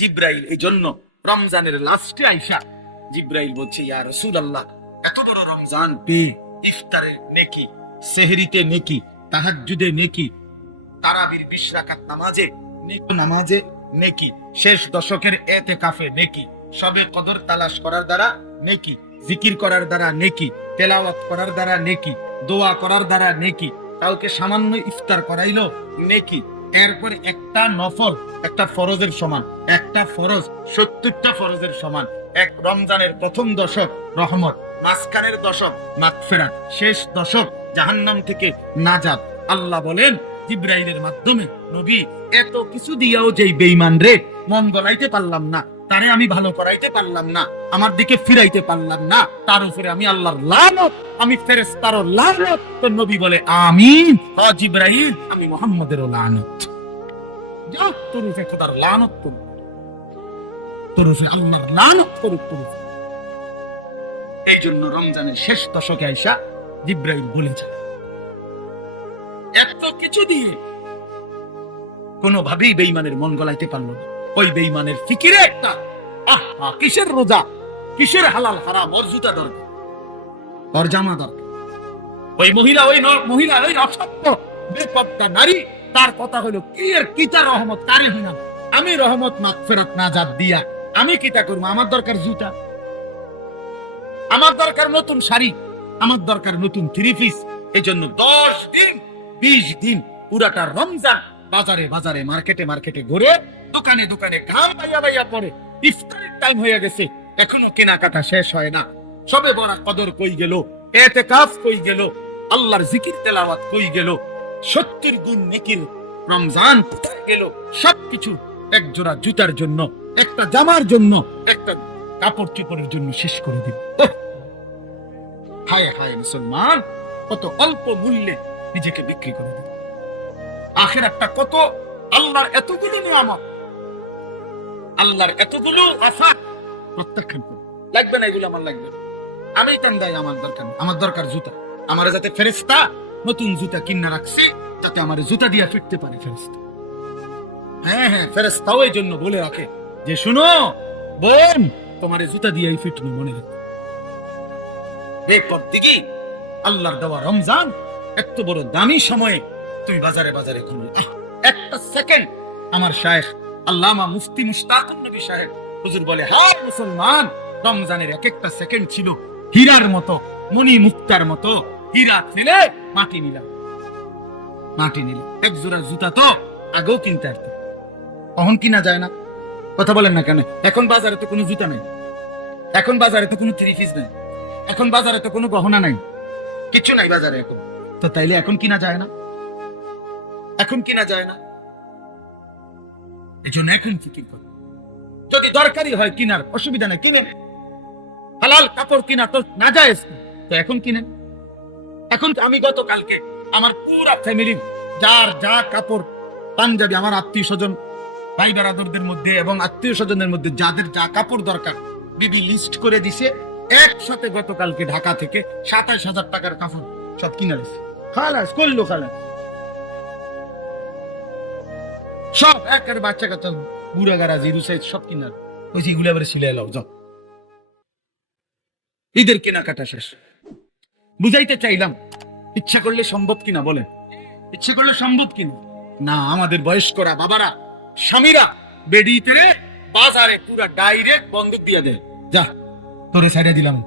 জিব্রাইল এই জন্য রমজানের লাস্টে আইসা জিব্রাইল বলছে, ইয়া রসুল আল্লাহ এত বড় রমজান পেয়ে ইফতারে নেকি, সেহরিতে নেকি, তাহাজ্জুদে নেকি, তারাবির বিশ রাকাত নামাজে, নেকি নামাজে নেকি, শেষ দশকের এতে কাফে নেকি, সবে কদর তালাশ করার দ্বারা নেকি, জিকির করার দ্বারা নেকি, তেলাওয়াত করার দ্বারা নেকি, দোয়া করার দ্বারা নেকি, কাউকে সামান্য ইফতার করাইলো নেকি এরপর একটা নফল, একটা ফরজের সমান, একটা ফরজ, সত্তরটা ফরজের সমান। এক রমজানের প্রথম দশক, রহমত, মাঝখানের দশক, মাগফিরাত, শেষ দশক, জাহান্নাম থেকে নাজাত। আল্লাহ বলেন ইব্রাহিমের মাধ্যমে, নবী, এত কিছু দিয়াও যেই বেঈমান রে, মন গলাইতে পারলাম না। তারে আমি ভালো করাইতে পারলাম না, আমার দিকে ফিরাইতে পারলাম না, তার উপরে আমি আল্লাহর লানত, আমি ফেরেশতারও লানত। তো নবী বলে, আমিন, হ জিব্রাইল, আমি মুহাম্মাদেরও লানত। যা তোর উপরে খোদার লানত করুক। তোর উপরে আল্লাহর লানত করুক তোর উপরে। এই জন্য রমজানের শেষ দশকে আইসা জিব্রাইল বলে যায়, এত কিছু দিয়ে কোনোভাবেই বেইমানের মন গলাইতে পারল না। ওই বেইমানের ফিকিরে একটা কিসের রোজা? কিসের হালাল হারাম? ওর জুতা দরকার। জামা দরকার। ওই মহিলা ওই মহিলা, ওই অসত্য বেপত্তা নারী, তার কথা হলো কি এর কিতা রহমত? কারে হইলাম আমি রহমত দিয়া। আমি কিতা করব? আমার দরকার জুতা। আমার দরকার নতুন শাড়ি। আমার দরকার নতুন থ্রি পিস। এই জন্য দশ দিন, বিশ দিন পুরাটা রমজান বাজারে বাজারে, মার্কেটে মার্কেটে ঘুরে দোকানে দোকানে ঘাম বাইয়া বাইয়া পড়ে। ইফতারের টাইম হয়ে গেছে। এখনও কেনাকাটা শেষ হয় না। সবে বড় কদর কই গেল এতে কই গেল, আল্লাহর জিকির, তেলাওয়াত কই গেল গুণ রমজান গেল, সবকিছু এক জোড়া জুতার জন্য, একটা জামার জন্য, একটা কাপড় চোপড়ের জন্য শেষ করে দিল। হায় হায় মুসলমান, কত অল্প মূল্যে নিজেকে বিক্রি করে দিল। আখের একটা কত? আল্লাহর এতগুলো নিয়ামত। আল্লাহর এতগুলো আশা প্রত্যাখ্যান করো। লাগবে না এগুলো আমার লাগবে। আমি দেয় আমার দরকার আমার দরকার জুতা। আমার যাতে ফেরেস্তা নতুন জুতা কিনা রাখছে যাতে আমার জুতা দিয়া ফিরতে পারে ফেরেস্তা হ্যাঁ হ্যাঁ ফেরেস্তাও এই জন্য বলে রাখে যে, শুনো, বোন, তোমার জুতা দিয়েই ফিটনি মনে রেখো। এই পথ দিকে আল্লাহর দেওয়া রমজান এত বড় দামি সময়ে তুমি বাজারে বাজারে ঘুরবে একটা সেকেন্ড, আমার শায়েখ আল্লামা মুফতি মুশতাকুন নবী সাহেব হুজুর বলে হ্যাঁ মুসলমান, রমজানের এক একটা সেকেন্ড ছিল হীরার মতো, মণি মুক্তার মতো, হীরা ফেলে মাটি নিলাম। মাটি নিলাম। এক জোড়া জুতা তো আগেও কিনতে আসতো। কখন কিনা যায় না? কথা বলেন না কেন? এখন বাজারে তো কোনো জুতা নেই। এখন বাজারে তো কোনো থ্রি পিস নেই। এখন বাজারে তো কোনো গহনা নাই। কিচ্ছু নাই বাজারে এখন। তো তাইলে এখন কিনা যায় না? এখন কিনা যায় না? এই এখন করো যদি দরকারি হয় কিনার, অসুবিধা নেই, কিনে। হালাল কাপড় কিনা তো না যায় তো এখন কিনেন এখন আমি গতকালকে আমার পুরা ফ্যামিলি যার যা কাপড়, পাঞ্জাবি, আমার আত্মীয় স্বজন, ভাই বেড়াদরদের মধ্যে এবং আত্মীয় মধ্যে যাদের যা কাপড় দরকার, বিবি লিস্ট করে দিছে, একসাথে গতকালকে ঢাকা থেকে সাতাশ হাজার টাকার কাপড় সব কিনে খালাস করল খালাস। সব একের বাচ্চা কাচ্চা বুড়া গাড়া জিরু সাইজ সব কিনার। ওই যে এগুলো সিলে এলাও যাও। ঈদের কেনাকাটা শেষ। বুঝাইতে চাইলাম, ইচ্ছা করলে সম্ভব কিনা বলেন? ইচ্ছে করলে সম্ভব কিনা? না, আমাদের বয়স্করা, বাবারা, স্বামীরা বেডিতে বাজারে পুরা ডাইরেক্ট বন্দুক দিয়ে দেয়। যা, তোরে সাইডে দিলাম।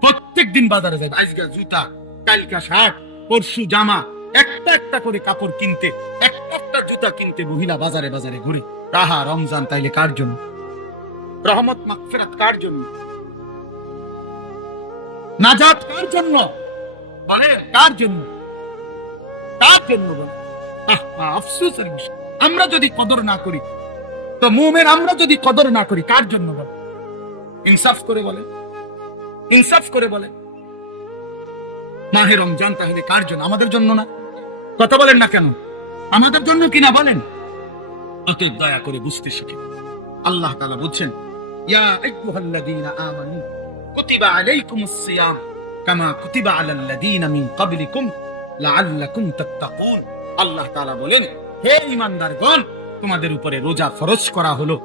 প্রত্যেক দিন বাজারে যাবে আজকে জুতা, কালকা শার্ট, পরশু জামা একটা একটা করে কাপড় কিনতে, একটা জুতা কিনতে মহিলা বাজারে বাজারে ঘুরে। তাহা রমজান তাইলে কার জন্য? রহমত কার জন্য? নাজাত কার জন্য? বলে কার জন্য? কার জন্য বলে আমরা যদি কদর না করি, তো মুমের আমরা যদি কদর না করি, কার জন্য বলে ইনসাফ করে বলে ইনসাফ করে বলে মাহে রমজান তাহলে কার জন্য? আমাদের জন্য না। কথা বলেন না কেন? আমাদের জন্য কিনা বলেন? অতএব দয়া করে বুঝতে শিখে আল্লাহ তাআলা বলছেন, ইয়া আইয়ুহাল্লাযীনা আমানু, কুতিবা আলাইকুমুস সিয়াম, কামা কুতিবা আলাল্লাযীনা মিন ক্বাবলিকুম লাআল্লাকুম তাত্তাকুন। আল্লাহ তাআলা বলেন, হে ঈমানদারগণ, তোমাদের উপরে রোজা ফরজ করা হলো।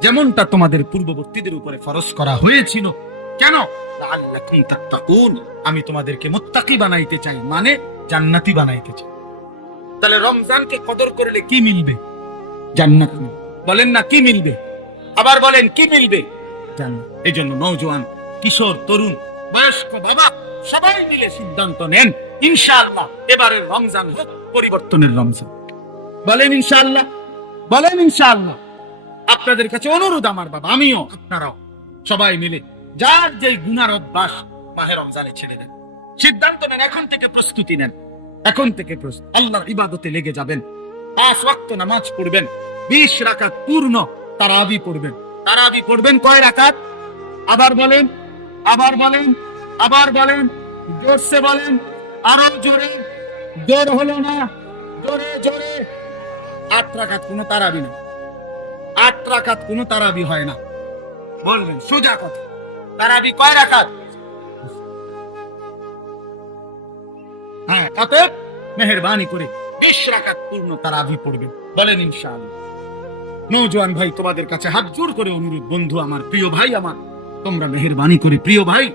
যেমনটা তোমাদের পূর্ববর্তীদের উপরে ফরজ করা হয়েছিল। কেন? লাআল্লাকুম তাত্তাকুন। আমি তোমাদেরকে মুত্তাকি বানাইতে চাই। মানে জান্নাতি বানাইতে চাই। তাহলে রমজানকে কদর করলে কি মিলবে? জান্নাত। বলেন না কি মিলবে? আবার বলেন কি মিলবে? জান্নাত। এই জন্য নৌজওয়ান কিশোর তরুণ বয়স্ক বাবা সবাই মিলে সিদ্ধান্ত নেন ইনশাআল্লাহ এবারের রমজান হোক পরিবর্তনের রমজান। বলেন ইনশাআল্লাহ বলেন ইনশাআল্লাহ। আপনাদের কাছে অনুরোধ আমার বাবা আমিও আপনারাও সবাই মিলে যার যে গুনার অভ্যাস মাহে রমজানে ছেড়ে দেন। সিদ্ধান্ত নেন এখন থেকে প্রস্তুতি নেন। এখন থেকে আল্লাহর ইবাদতে লেগে যাবেন। পাঁচ ওয়াক্ত নামাজ পড়বেন। বিশ রাকাত পূর্ণ, তারাবি পড়বেন। তারাবি পড়বেন কয় রাকাত? আবার বলেন আবার বলেন আবার বলেন, জোরসে বলেন, আরও জোরে। জোর হলো না। জোরে জোরে। আট রাকাত কোনো তারাবি না। আট রাকাত কোনো তারাবি হয় না। বলবেন, সোজা কথা। তারাবি কয় রাকাত? হ্যাঁ অতএব মেহরবানি করে বিশ পূর্ণ পড়বেন বলেন ইনশাআল্লাহ। ভাই, তোমাদের কাছে হাত জোর করে অনুরোধ, বন্ধু আমার, প্রিয় ভাই আমার, তোমরা মেহরবানি করে প্রিয় ভাই,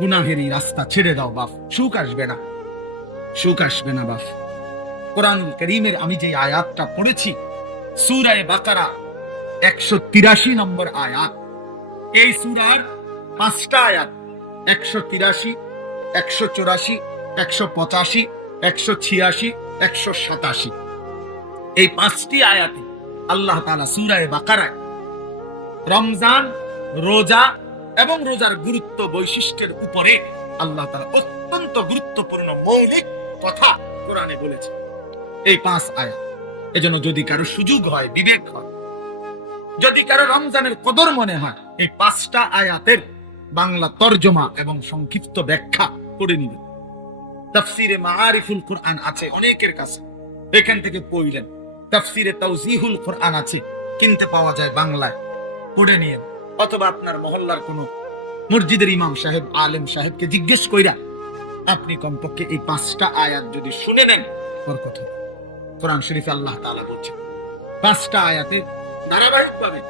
গুনাহের এই রাস্তা ছেড়ে দাও সুখ আসবে না। সুখ আসবে না কোরআন করিমের আমি যে আয়াতটা পড়েছি, সুরায় বাকারা, একশো তিরাশি নম্বর আয়াত। এই সুরার পাঁচটা আয়াত, একশো তিরাশি, একশো চৌরাশি একশো পঁচাশি, একশো ছিয়াশি, একশো সাতাশি। এই পাঁচটি আয়াতে আল্লাহ তালা সুরায় বাকারায় রমজান, রোজা এবং রোজার গুরুত্ব বৈশিষ্ট্যের উপরে আল্লাহ অত্যন্ত গুরুত্বপূর্ণ মৌলিক কথা কোরআনে বলেছে। এই পাঁচ আয়াত, এজন্য যদি কারও সুযোগ হয়, বিবেক হয়, যদি কারও রমজানের কদর মনে হয়, এই পাঁচটা আয়াতের বাংলা তর্জমা এবং সংক্ষিপ্ত ব্যাখ্যা করে নিবে। তাফসিরে কুরআন আছে, অনেকের কাছে। এখান থেকে পড়লেন, তাফসিরে কুরআন আছে, কিনতে পাওয়া যায় বাংলায়। পড়ে অথবা আপনার মহল্লার মসজিদের ইমাম সাহেব, আলেম সাহেবকে জিজ্ঞেস কইরা আপনি কমপক্ষে এই পাঁচটা আয়াত যদি শুনে নেন কথা কোরআন শরীফে আল্লাহ তাআলা বলছেন, পাঁচটা আয়াতে ধারাবাহিকভাবে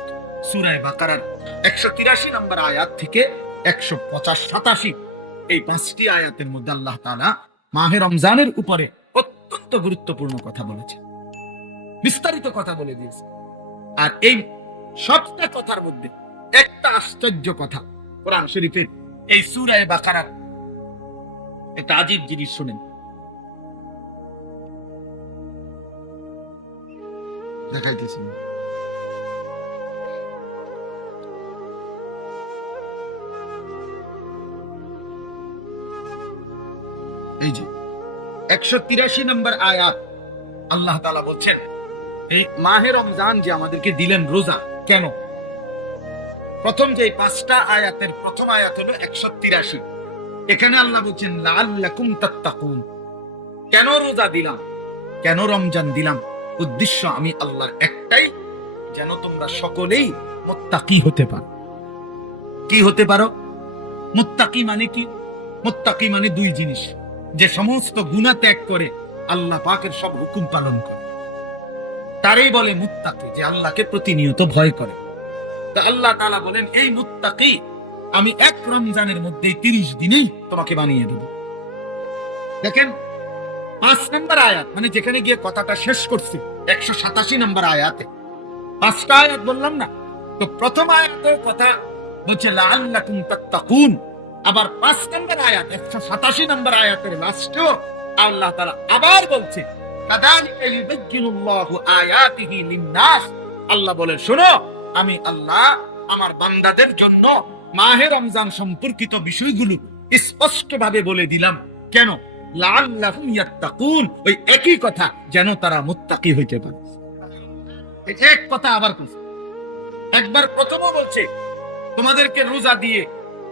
সুরায় বাকারার একশো তিরাশি নম্বর আয়াত থেকে একশো পঁচাশ সাতাশি এই পাঁচটি আয়াতের মধ্যে আল্লাহ তাআলা মাহে রমজানের উপরে অত্যন্ত গুরুত্বপূর্ণ কথা বলেছে। বিস্তারিত কথা বলে দিয়েছে। আর এই সবটা কথার মধ্যে একটা আশ্চর্য কথা কোরআন শরীফের এই সুরায় বাকারার একটা আজীব জিনিস শুনেন। দেখাইতেছি। এই যে, একশো তিরাশি নম্বর আয়াত, আল্লাহ তালা বলছেন, এই মাহে রমজান যে আমাদেরকে দিলেন রোজা, কেন? প্রথম যে পাঁচটা আয়াতের প্রথম আয়াত হলো একশো তিরাশি। এখানে আল্লাহ বলছেন লাল্লাকুম তাত্তাকুন। কেন রোজা দিলাম? কেন রমজান দিলাম? উদ্দেশ্য আমি আল্লাহর একটাই, যেন তোমরা সকলেই মোত্তাকি হতে পারো। কি হতে পারো? মোত্তাকি মানে কি? মোত্তাকি মানে দুই জিনিস। যে সমস্ত গুণা ত্যাগ করে আল্লাহ পাকের সব হুকুম পালন করে। তারই বলে মুত্তাকি, যে আল্লাহকে প্রতিনিয়ত ভয় করে। তা আল্লাহ তাআলা বলেন, এই মুত্তাকি, আমি এক রমজানের মধ্যে তিরিশ দিনেই তোমাকে বানিয়ে দেব। দেখেন, পাঁচ নম্বর আয়াত মানে যেখানে গিয়ে কথাটা শেষ করছি, একশো সাতাশি নম্বর আয়াতে। পাঁচটা আয়াত বললাম না? তো প্রথম আয়াতের কথা বলছে, লাআল্লাকুম তাত্তাকুন। আবার পাঁচ নম্বর আয়াত, একশো সাতাশি নম্বর আয়াতের লাস্টেও আল্লাহ তাআলা আবার বলছে আল্লাহ বলে, শোনো, আমি আল্লাহ আমার বান্দাদের জন্য মাহে রমজান সম্পর্কিত বিষয়গুলো বলে দিলাম। কেন? ওই একই কথা, যেন তারা মুত্তাকি হইতে পারে। এক কথা আবার একবার প্রথমও বলছে, তোমাদেরকে রোজা দিয়ে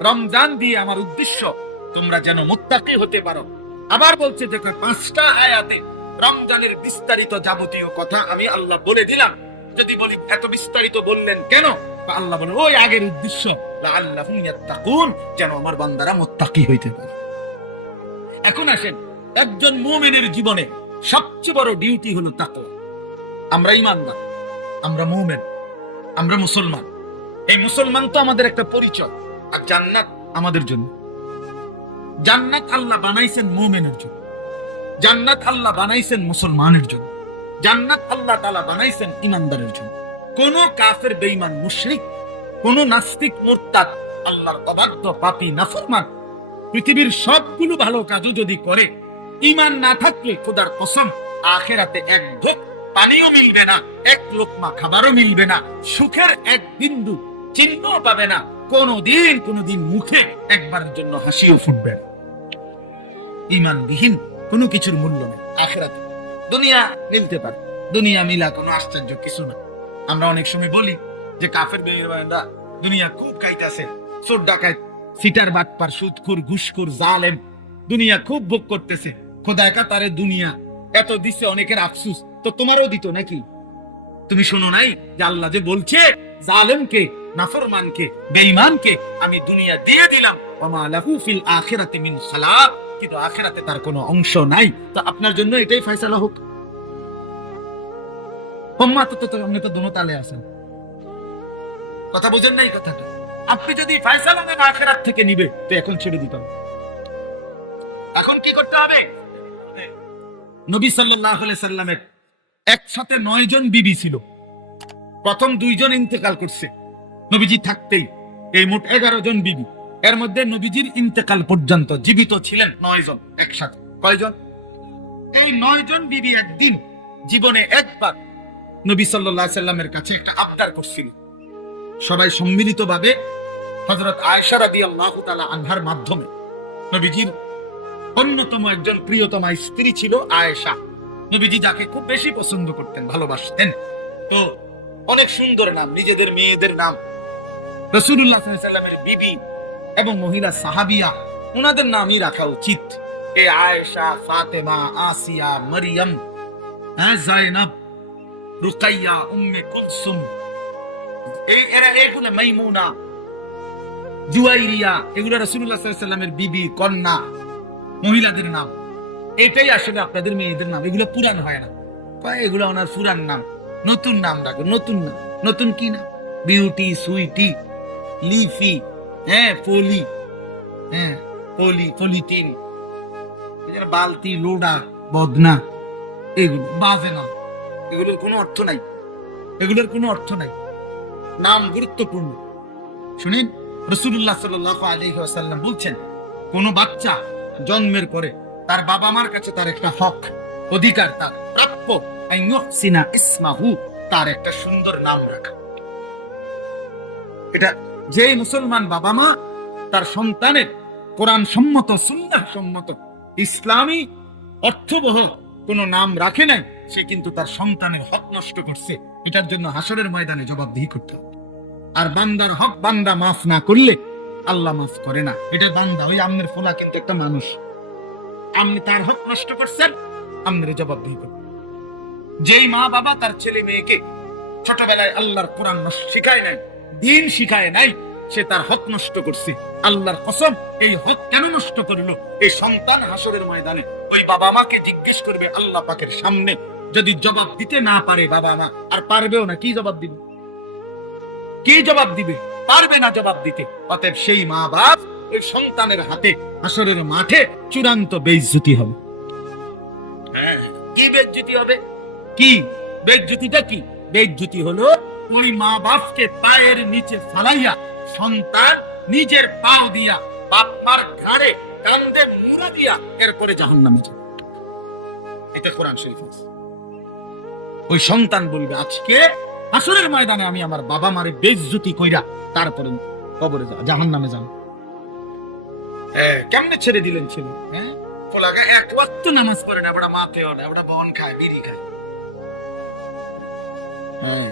রমজান দিয়ে আমার উদ্দেশ্য, তোমরা যেন মুত্তাকি হতে পারো। আবার বলছে, দেখো, পাঁচটা আয়াতে রমজানের বিস্তারিত যাবতীয় কথা আমি আল্লাহ বলে দিলাম। যদি বলি, এত বিস্তারিত বললেন কেন? আল্লাহ বলে, ওই আগের উদ্দেশ্য ইয়াত্তাকুন, যেন আমার বান্দারা মুত্তাকি হইতে পারে। এখন আসেন, একজন মুমিনের জীবনে সবচেয়ে বড় ডিউটি হলো তাকওয়া। আমরা ইমানদার আমরা মুমিন, আমরা মুসলমান। এই মুসলমান তো আমাদের একটা পরিচয়। আর জান্নাত আমাদের জন্য। জান্নাত আল্লাহ বানাইছেন মোমেনের জন্য। জান্নাত আল্লাহ বানাইছেন মুসলমানের জন্য। জান্নাত আল্লাহ তালা বানাইছেন ইমানদারের জন্য। কোন কাফের, বেঈমান, মুশরিক, কোন নাস্তিক, মোরতাদ, আল্লাহর অবাধ্য, পাপী, নাফরমান, পৃথিবীর সবগুলো ভালো কাজও যদি করে ইমান না থাকলে খোদার কসম আখেরাতে এক ঢোক পানিও মিলবে না, এক লোকমা খাবারও মিলবে না, সুখের এক বিন্দু চিহ্নও পাবে না কোনদিন কোনদিন মুখে একবারের জন্য হাসিও ফুটবে ইমানবিহীন কোনো কিছুর মূল্য নেই। আখেরাতে দুনিয়া মিলতে পারে। দুনিয়া মিলা কোনো আশ্চর্য কিছু না। আমরা অনেক সময় বলি যে কাফের বেঈমানরা দুনিয়া খুব খাইতেছে চোর ডাকাত, সিটার বাটপার, সুদখুর, ঘুষখুর, জালেম। দুনিয়া খুব ভোগ করতেছে। খোদা একা তারে দুনিয়া এত দিছে অনেকের আফসুস। তো তোমারও দিত নাকি? তুমি শোনো নাই যে আল্লাহ যে বলছে, জালেমকে নাফরমানকে, বেঈমানকে আমি দুনিয়া দিয়ে দিলাম। ওমা লাহু ফিল আখিরাতি মিন খালাক। কিন্তু আখিরাতে তার কোনো অংশ নাই। তো আপনার জন্য এটাই ফয়সালা হোক। তো তো আপনি তো দোনো তালে আছেন। কথা বুঝেন নাই কথাটা। আপনি যদি ফয়সালা নেন আখিরাত থেকে নিবে, তো এখন ছেড়ে দিতে হবে। এখন কি করতে হবে? নবী সাল্লাল্লাহু আলাইহি সাল্লামের একসাথে নয় জন বিবি ছিল। প্রথম দুইজন ইন্তেকাল করছে। নবীজি থাকতেই এই মোট এগারো জন বিবি। এর মধ্যে নবীজির ইন্তেকাল পর্যন্ত জীবিত ছিলেন নয় জন একসাথে। কয়জন? এই নয় জন বিবি একদিন জীবনে একবার নবী আলাইহি সাল্লামের কাছে একটা আবদার করছিল। সবাই সম্মিলিত ভাবে হযরত আয়েশা রাদিয়াল্লাহু তাআলা আনহার মাধ্যমে নবীজির অন্যতম একজন প্রিয়তমা স্ত্রী ছিল আয়েশা। নবীজি যাকে খুব বেশি পছন্দ করতেন, ভালোবাসতেন। তো অনেক সুন্দর নাম, নিজেদের মেয়েদের নাম। রসুল্লাহ সাল্লামের বিবি এবং মহিলা সাহাবিয়া ওনাদের নামই রাখা উচিত। এ আয়েশা, ফাতেমা, আসিয়া, মরিয়ম হ্যাঁ জাইনাব, রুকাইয়া, উম্মে কুলসুম এই এরা এগুলো মাইমুনা, জুয়াইরিয়া, এগুলো রসুল্লাহ সাল্লামের বিবি, কন্যা, মহিলাদের নাম। এটাই আসলে আপনাদের মেয়েদের নাম। এগুলো পুরান হয় না। এগুলো ওনার পুরান নাম। নতুন নাম রাখো, নতুন নাম। নতুন কি নাম? বিউটি, সুইটি। লিফি হ্যাঁ পলি। হ্যাঁ পলি পলিটিন বালতি, লোডা, বদনা, এগুলো বাজে নাম এগুলোর কোনো অর্থ নাই। এগুলোর কোনো অর্থ নাই। নাম গুরুত্বপূর্ণ। শুনেন রসুল্লাহ সাল্লাল্লাহু আলাইহি ওয়াসাল্লাম বলছেন, কোন বাচ্চা জন্মের পরে তার বাবা মার কাছে তার একটা হক, অধিকার, তার প্রাপ্য ইসমাহু, তার একটা সুন্দর নাম রাখা। এটা যে মুসলমান বাবা মা, তার সন্তানের কোরআন সম্মত সুন্নাহ সম্মত ইসলামী অর্থবহ কোন নাম রাখে নাই, সে কিন্তু তার সন্তানের হক নষ্ট করছে। এটার জন্য হাসরের ময়দানে জবাবদিহি করতে হবে। আর বান্দার হক বান্দা মাফ না করলে আল্লাহ মাফ করে না। এটা বান্দা, ওই আমনের ফোলা কিন্তু একটা মানুষ। আপনি তার হক নষ্ট করছেন আপনার জবাবদিহি করবেন যেই মা বাবা তার ছেলে মেয়েকে ছোটবেলায় আল্লাহর কোরআন শিখায় নাই দিন শিখায় নাই সে তার হক নষ্ট করছে। আল্লাহর কসম এই হক কেন নষ্ট করল? এই সন্তান হাসরের ময়দানে ওই বাবা মাকে জিজ্ঞেস করবে আল্লাহ পাকের সামনে যদি জবাব দিতে না পারে বাবা মা আর পারবেও না কি জবাব দিবে? কি জবাব দিবে? পারবে না জবাব দিতে। অতএব সেই মা বাপ এই সন্তানের হাতে হাসরের মাঠে চূড়ান্ত বেইজ্জতি হবে। হ্যাঁ, কি বেজ্জতি হবে? কি? বেজ্জতিটা কি? বেজ্জতি হলো ওই মা বাপকে পায়ের নিচে ফালাইয়া সন্তান নিজের পাও দিয়া বাপ্পার ঘাড়ে কান্দে মুড়া দিয়া এরপরে জাহান নামে যাবে। এটা কোরআন শরীফ। ওই সন্তান বলবে, আজকে আসরের ময়দানে আমি আমার বাবা মারে বেজ্জতি কইরা তারপরে কবরে যা জাহান নামে যান কেমনে ছেড়ে দিলেন ছেলে? হ্যাঁ? পোলাকে এক ওয়াক্ত নামাজ পড়ে না ওটা মাতেও না ওটা বন খায়, বিড়ি খায়।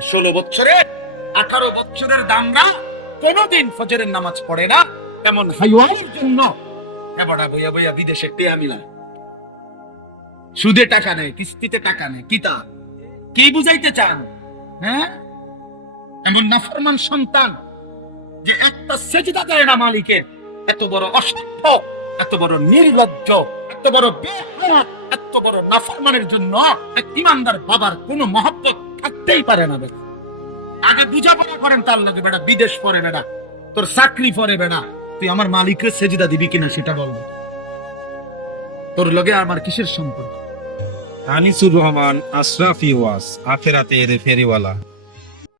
ষোলো বছরে আঠারো বছরের দামরা কোনোদিন ফজরের নামাজ পড়ে না। এমন হাইওয়াইয়ের জন্য এবারা বইয়া বইয়া বিদেশে টেয়া সুদে টাকা নেয় কিস্তিতে টাকা নেয় কিতা কি বুঝাইতে চান? হ্যাঁ? এমন নাফরমান সন্তান যে একটা সেজদা দেয় না মালিকের। এত বড় অসভ্য, এত বড় নির্লজ্জ, এত বড় বেহায়া এত বড় নাফরমানের জন্য এক ইমানদার বাবার কোনো মহব্বত থাকতেই পারে না বেটা। আগে বুঝাপড়া করেন তার লাগে বেটা, বিদেশ পরে বেটা, তোর চাকরি পরে বেটা। তুই আমার মালিকের সেজিদা দিবি কিনা সেটা বলব তোর লগে আমার কিসের সম্পর্ক? আনিসুর রহমান, আশরাফি ওয়াস আখেরাতের ফেরিওয়ালা।